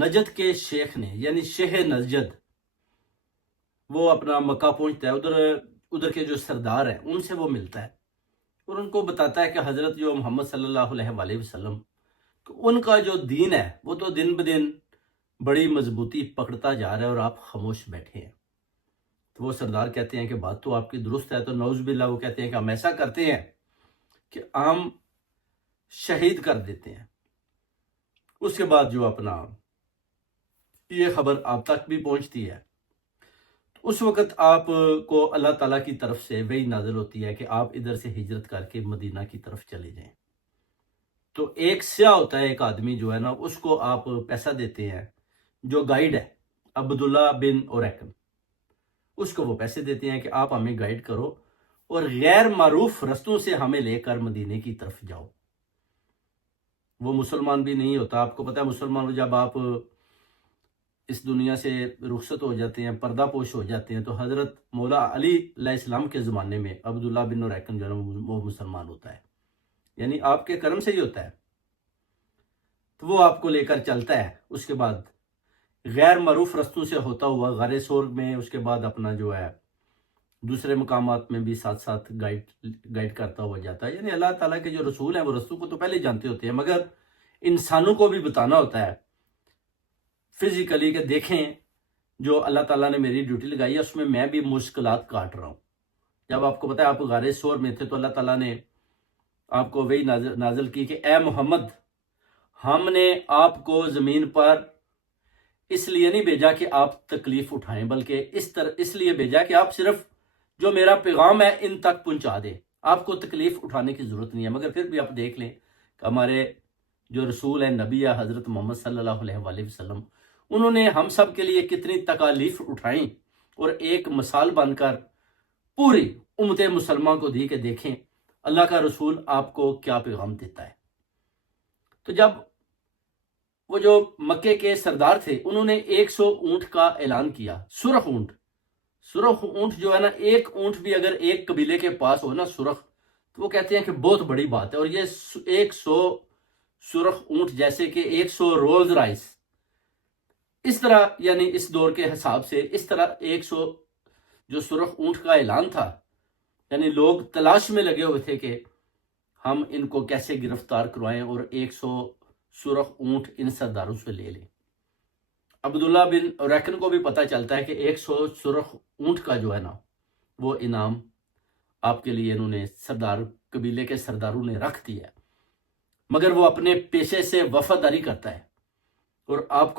نجد کے شیخ نے یعنی شیخ نجد وہ اپنا مکہ پہنچتا ہے، ادھر کے جو سردار ہیں ان سے وہ ملتا ہے اور ان کو بتاتا ہے کہ حضرت جو محمد صلی اللہ علیہ وآلہ وسلم ان کا جو دین ہے وہ تو دن بدن بڑی مضبوطی پکڑتا جا رہا ہے اور آپ خاموش بیٹھے ہیں۔ تو وہ سردار کہتے ہیں کہ بات تو آپ کی درست ہے، تو نعوذ باللہ وہ کہتے ہیں کہ ہم ایسا کرتے ہیں کہ ہم شہید کر دیتے ہیں۔ اس کے بعد جو اپنا یہ خبر آپ تک بھی پہنچتی ہے، اس وقت آپ کو اللہ تعالیٰ کی طرف سے وحی نازل ہوتی ہے کہ آپ ادھر سے ہجرت کر کے مدینہ کی طرف چلے جائیں۔ تو ایک سیاح ہوتا ہے، ایک آدمی جو ہے نا، اس کو آپ پیسہ دیتے ہیں، جو گائیڈ ہے عبداللہ بن اوریکن، اس کو وہ پیسے دیتے ہیں کہ آپ ہمیں گائیڈ کرو اور غیر معروف رستوں سے ہمیں لے کر مدینے کی طرف جاؤ۔ وہ مسلمان بھی نہیں ہوتا، آپ کو پتہ ہے مسلمان جب آپ اس دنیا سے رخصت ہو جاتے ہیں، پردہ پوش ہو جاتے ہیں، تو حضرت مولا علی علیہ السلام کے زمانے میں عبداللہ بن اوریکن جو ہے وہ مسلمان ہوتا ہے، یعنی آپ کے کرم سے ہی ہوتا ہے۔ تو وہ آپ کو لے کر چلتا ہے، اس کے بعد غیر معروف رستوں سے ہوتا ہوا غار ثور میں، اس کے بعد اپنا جو ہے دوسرے مقامات میں بھی ساتھ ساتھ گائیڈ کرتا ہوا جاتا ہے۔ یعنی اللہ تعالیٰ کے جو رسول ہیں وہ رستوں کو تو پہلے جانتے ہوتے ہیں، مگر انسانوں کو بھی بتانا ہوتا ہے فزیکلی کہ دیکھیں جو اللہ تعالیٰ نے میری ڈیوٹی لگائی ہے اس میں میں بھی مشکلات کاٹ رہا ہوں۔ جب آپ کو پتہ ہے آپ غار ثور میں تھے تو اللہ تعالیٰ نے آپ کو وہی نازل کی کہ اے محمد، ہم نے آپ کو زمین پر اس لیے نہیں بھیجا کہ آپ تکلیف اٹھائیں، بلکہ اس لیے بھیجا کہ آپ صرف جو میرا پیغام ہے ان تک پہنچا دیں، آپ کو تکلیف اٹھانے کی ضرورت نہیں ہے۔ مگر پھر بھی آپ دیکھ لیں کہ ہمارے جو رسول ہیں، نبی ہے حضرت محمد صلی اللہ علیہ وآلہ وسلم، انہوں نے ہم سب کے لیے کتنی تکالیف اٹھائیں اور ایک مثال بن کر پوری امت مسلمان کو دی کہ دیکھیں اللہ کا رسول آپ کو کیا پیغام دیتا ہے۔ تو جب وہ جو مکے کے سردار تھے انہوں نے 100 اونٹ کا اعلان کیا، سرخ اونٹ جو ہے نا، ایک اونٹ بھی اگر ایک قبیلے کے پاس ہو نا سرخ، تو وہ کہتے ہیں کہ بہت بڑی بات ہے۔ اور یہ 100 سرخ اونٹ جیسے کہ 100 رولز رائس، اس طرح یعنی اس دور کے حساب سے اس طرح 100 جو سرخ اونٹ کا اعلان تھا، یعنی لوگ تلاش میں لگے ہوئے تھے کہ ہم ان کو کیسے گرفتار کروائیں اور 100 سرخ اونٹ ان سرداروں سے لے لیں۔ عبداللہ بن اوریکن کو بھی پتہ چلتا ہے کہ 100 سرخ اونٹ کا جو ہے نا وہ انعام آپ کے لیے انہوں نے قبیلے کے سرداروں نے رکھ دیا ہے، مگر وہ اپنے پیشے سے وفاداری کرتا ہے اور آپ کو